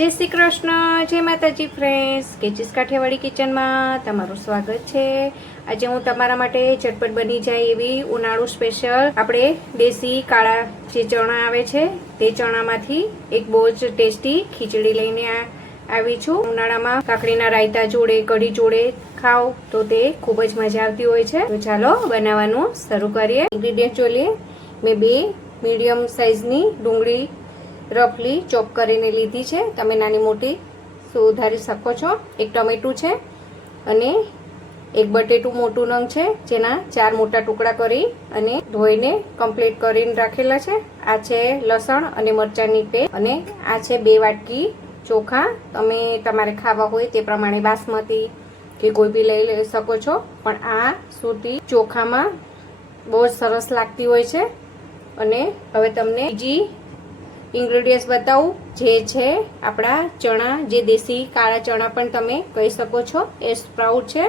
જય શ્રી કૃષ્ણ, જય માતાજી ફ્રેન્ડ્સ, કેચીસ કાઠિયાવાડી કિચનમાં તમારું સ્વાગત છે। આજે હું તમારા માટે ઝટપટ બની જાય એવી ઉનાળુ સ્પેશિયલ આપણે દેશી કાળા જે ચણા આવે છે તે ચણામાંથી એક બહુ જ ટેસ્ટી ખીચડી લઈને આવી છું। ઉનાળામાં કાકડીના રાયતા જોડે કઢી જોડે ખાઓ તો તે ખૂબ જ મજા આવતી હોય છે। તો ચાલો બનાવવાનું શરૂ કરીએ। ઇન્ગ્રેડિયન્ટ જોઈએ। મેં 2 મીડિયમ સાઇઝની ડુંગળી રફલી ચોપ કરીને લીધી છે। તમે નાની મોટી સુધારી શકો છો। એક ટમેટું છે અને એક બટેટું મોટું નંગ છે, જેના 4 મોટા ટુકડા કરી અને ધોઈને કમ્પ્લીટ કરીને રાખેલા છે। આ છે લસણ અને મરચાંની પેસ્ટ અને આ છે 2 વાટકી ચોખા। તમે તમારે ખાવા હોય તે પ્રમાણે બાસમતી કે કોઈ બી લઈ શકો છો, પણ આ સુરતી ચોખામાં બહુ સરસ લાગતી હોય છે। અને હવે તમને બીજી ઇન્ગ્રેડિયન્ટ્સ બતાવું, જે છે આપણા ચણા, જે દેશી કાળા ચણા પણ તમે કહી શકો છો। એ સ્પ્રાઉટ છે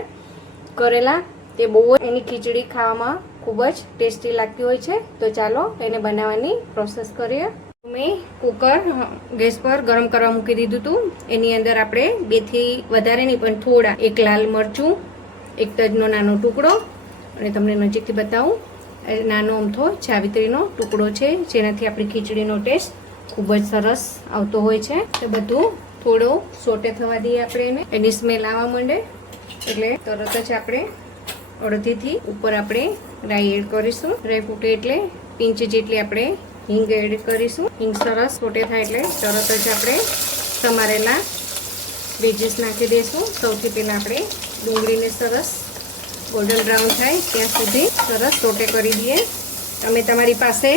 કરેલા, તે બહુ એની ખીચડી ખાવામાં ખૂબ જ ટેસ્ટી લાગતી હોય છે। તો ચાલો એને બનાવવાની પ્રોસેસ કરીએ। મેં કુકર ગેસ પર ગરમ કરવા મૂકી દીધું હતું। એની અંદર આપણે 2 થી વધારે નહીં પણ થોડા, 1 લાલ મરચું, 1 તજનો નાનો ટુકડો, અને તમને નજીકથી બતાવું, નાનો અમથો જાવિત્રીનો ટુકડો છે, જેનાથી આપણી ખીચડીનો ટેસ્ટ ખૂબ જ સરસ આવતો હોય છે। તો બધું થોડું સોટે થવા દઈએ આપણે એને, એની સ્મેલ આવવા માંડે એટલે તરત જ આપણે અડધીથી ઉપર આપણે રાઈ એડ કરીશું। રાઈ ફૂટે એટલે પિંચ જેટલી આપણે હિંગ એડ કરીશું। હિંગ સરસ સોટે થાય એટલે તરત જ આપણે સમારેલા વેજીસ નાખી દઈશું। સૌથી પહેલાં આપણે ડુંગળીને સરસ ગોલ્ડન બ્રાઉન થાય ત્યાં સુધી સરસ સોટે કરી દઈએ। તમે તમારી પાસે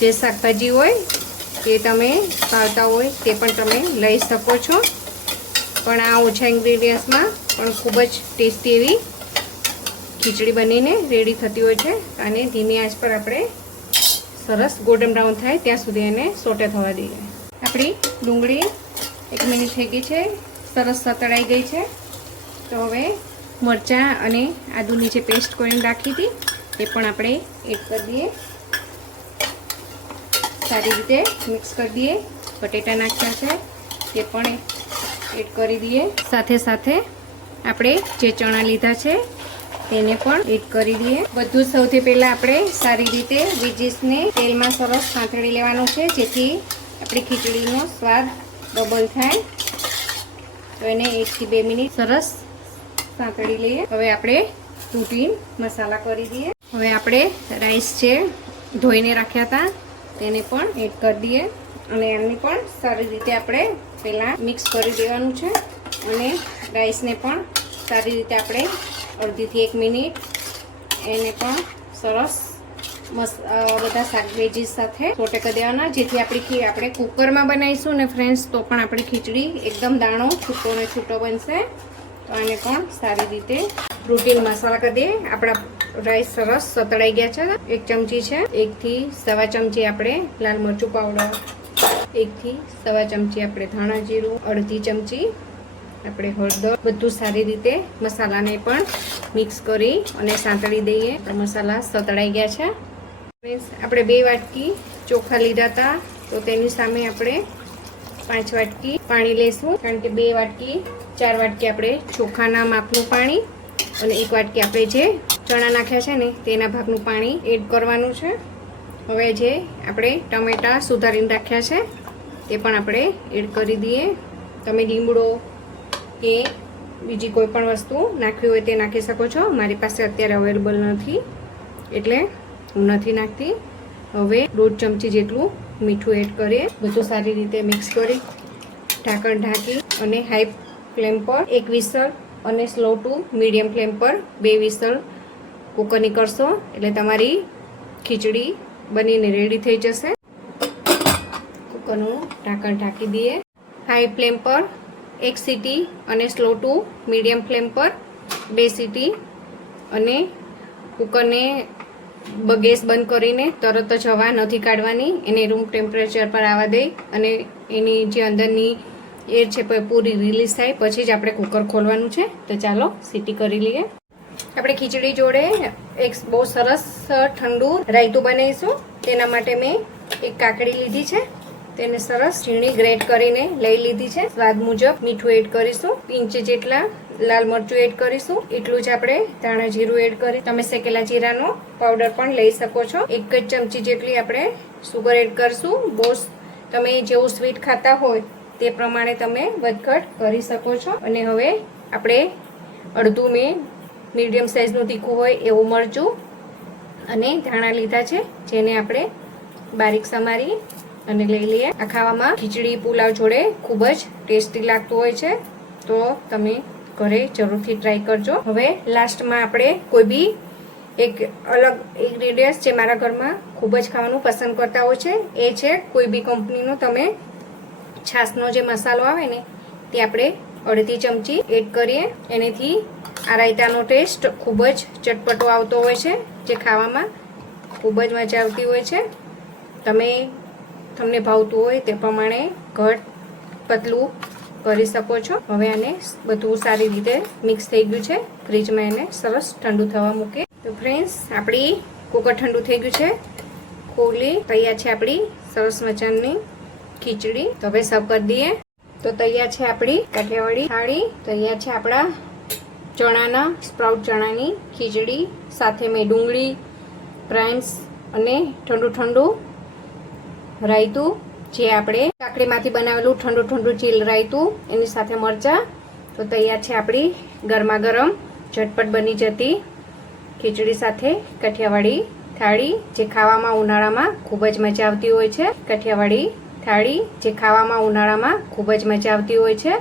જે શાકભાજી હોય તે તમે ભાવતા હોય તે પણ તમે લઈ શકો છો, પણ આ ઓછા ઇન્ગ્રેડિયન્ટ્સમાં પણ ખૂબ જ ટેસ્ટી એવી ખીચડી બનીને રેડી થતી હોય છે। અને ધીમી આંચ પર આપણે સરસ ગોલ્ડન બ્રાઉન થાય ત્યાં સુધી એને સોટે થવા દઈએ। આપણી ડુંગળી 1 મિનિટ થઈ ગઈ છે, સરસ સતળાઈ ગઈ છે। તો હવે મરચાં અને આદુની જે પેસ્ટ કરીને રાખી હતી એ પણ આપણે એડ કરી દઈએ, સારી રીતે મિક્સ કરી દઈએ। બટેટા નાખ્યા છે તે પણ એડ કરી દઈએ। સાથે સાથે આપણે જે ચણા લીધા છે તેને પણ એડ કરી દઈએ। બધું સૌથી પહેલાં આપણે સારી રીતે વેજીસને તેલમાં સરસ સાંતળી લેવાનું છે, જેથી આપણી ખીચડીનો સ્વાદ ડબલ થાય। તો એને 1 થી 2 મિનિટ સરસ સાંતળી લઈએ। હવે આપણે રૂટીન મસાલા કરી દઈએ। હવે આપણે રાઈસ છે ધોઈને રાખ્યા હતા તેને પણ એડ કરી દઈએ અને એમને પણ સારી રીતે આપણે પહેલાં મિક્સ કરી દેવાનું છે। અને રાઈસને પણ સારી રીતે આપણે અડધીથી 1 મિનિટ એને પણ સરસ બધા શાકભાજી સાથે સોટે કરી દેવાના, જેથી આપણે કુકરમાં બનાવીશું ને ફ્રેન્ડ્સ તો પણ આપણી ખીચડી એકદમ દાણો છૂટો ને છૂટો બનશે। તો આને પણ સારી રીતે રૂટીન મસાલા કરી દઈએ। આપણા રાઈસ સરસ સતળાઈ ગયા છે। 1 ચમચી છે, 1 થી 1.25 ચમચી આપણે લાલ મરચું પાવડર, 1 થી 1.25 ચમચી આપણે ધાણા જીરું, અડધી ચમચી આપણે હળદર, બધું સારી રીતે મસાલાને પણ મિક્સ કરી અને સાંતળી દઈએ। તો મસાલા સતળાઈ ગયા છે। આપણે 2 વાટકી ચોખા લીધા હતા, તો તેની સામે આપણે 5 વાટકી પાણી લેશું, કારણ કે 2 વાટકી 4 વાટકી આપણે ચોખાના માપનું પાણી અને 1 વાટકી આપણે જે ચણા નાખ્યા છે ને તેના ભાગનું પાણી એડ કરવાનું છે। હવે જે આપણે ટમેટાં સુધારીને રાખ્યા છે તે પણ આપણે એડ કરી દઈએ। તમે લીમડો કે બીજી કોઈ પણ વસ્તુ નાખવી હોય તે નાખી શકો છો। મારી પાસે અત્યારે અવેલેબલ નથી એટલે હું નથી નાખતી। હવે 1.5 ચમચી જેટલું મીઠું એડ કરીએ। બધું સારી રીતે મિક્સ કરી ઢાંકણ ઢાંકી અને હાઈ ફ્લેમ પર 1 વિસલ અને સ્લો ટુ મીડિયમ ફ્લેમ પર 2 વિસલ કુકરની કરશો એટલે તમારી ખીચડી બનીને રેડી થઈ જશે। કુકરનું ઢાંકણ ઢાંકી દઈએ। હાઈ ફ્લેમ પર 1 સીટી અને સ્લો ટુ મીડિયમ ફ્લેમ પર 2 સીટી, અને કુકરને ગેસ બંધ કરીને તરત જ હવા નથી કાઢવાની, એને રૂમ ટેમ્પરેચર પર આવવા દઈ અને એની જે અંદરની એર છે પૂરી રિલીઝ થાય પછી જ આપણે કુકર ખોલવાનું છે। તો ચાલો સીટી કરી લઈએ। આપણે ખીચડી જોડે એક બહુ સરસ ઠંડુ રાયતું બનાવીશું। તેના માટે મેં 1 કાકડી લીધી છે, તેને સરસ ઝીણી ગ્રેટ કરીને લઈ લીધી છે. સ્વાદ મુજબ મીઠું એડ કરીશું, પિંચ જેટલા લાલ મરચું એડ કરીશું, એટલું જ આપણે ધાણા જીરું એડ કરી. તમે શેકેલા જીરાનો પાવડર પણ લઈ શકો છો. 1 જ ચમચી જેટલી આપણે સુગર એડ કરશું. બોસ તમે જેવું સ્વીટ ખાતા હોય તે પ્રમાણે તમે વધઘટ કરી શકો છો. અને હવે આપણે અડધું મીડિયમ સાઈઝનું તીખું હોય એવું મરચું અને ધાણા લીધા છે, જેને આપણે બારીક સમારી અને લઈ લઈએ. આ ખાવામાં ખીચડી પુલાવ જોડે ખૂબ જ ટેસ્ટી લાગતું હોય છે, તો તમે ઘરે જરૂરથી ટ્રાય કરજો. હવે લાસ્ટમાં આપણે કોઈ બી એક અલગ ઇન્ગ્રેડિયન્ટ જે મારા ઘરમાં ખૂબ જ ખાવાનું પસંદ કરતા હોય છે, એ છે કોઈ બી કંપનીનો તમે છાશનો જે મસાલો આવે ને તે આપણે અડધી ચમચી એડ કરીએ. એનાથી આ રાયતાનો ટેસ્ટ ખૂબ જ ચટપટો આવતો હોય છે, જે ખાવામાં ખૂબ જ મજા આવતી હોય છે. તમને ભાવતું હોય તે પ્રમાણે ઘટ પતલું કરી શકો છો. હવે આને બધું સારી રીતે મિક્સ થઈ ગયું છે. ફ્રીજમાં એને સરસ ઠંડુ થવા મૂકે. તો ફ્રેન્ડ્સ, આપણી કુકર ઠંડુ થઈ ગયું છે, ખોલી તૈયાર છે આપણી સરસ મજાની ખીચડી. તો હવે સર્વ કરી દઈએ. તો તૈયાર છે આપણી કાઠિયાવાડી થાળી. તૈયાર છે આપણા ચણાના સ્પ્રાઉટ ચણાની ખીચડી. સાથે મેં ડુંગળી, પ્રાઇમ્સ અને ઠંડુ રાયતું, જે આપણે કાકડીમાંથી બનાવેલું ઠંડુ ચીલ રાયતું, એની સાથે મરચાં. તો તૈયાર છે આપણી ગરમા ગરમ ઝટપટ બની જતી ખીચડી સાથે કાઠિયાવાડી થાળી, જે ખાવામાં ઉનાળામાં ખૂબ જ મજા આવતી હોય છે. કાઠિયાવાડી થાળી જે ખાવામાં ઉનાળામાં ખૂબ જ મજા આવતી હોય છે.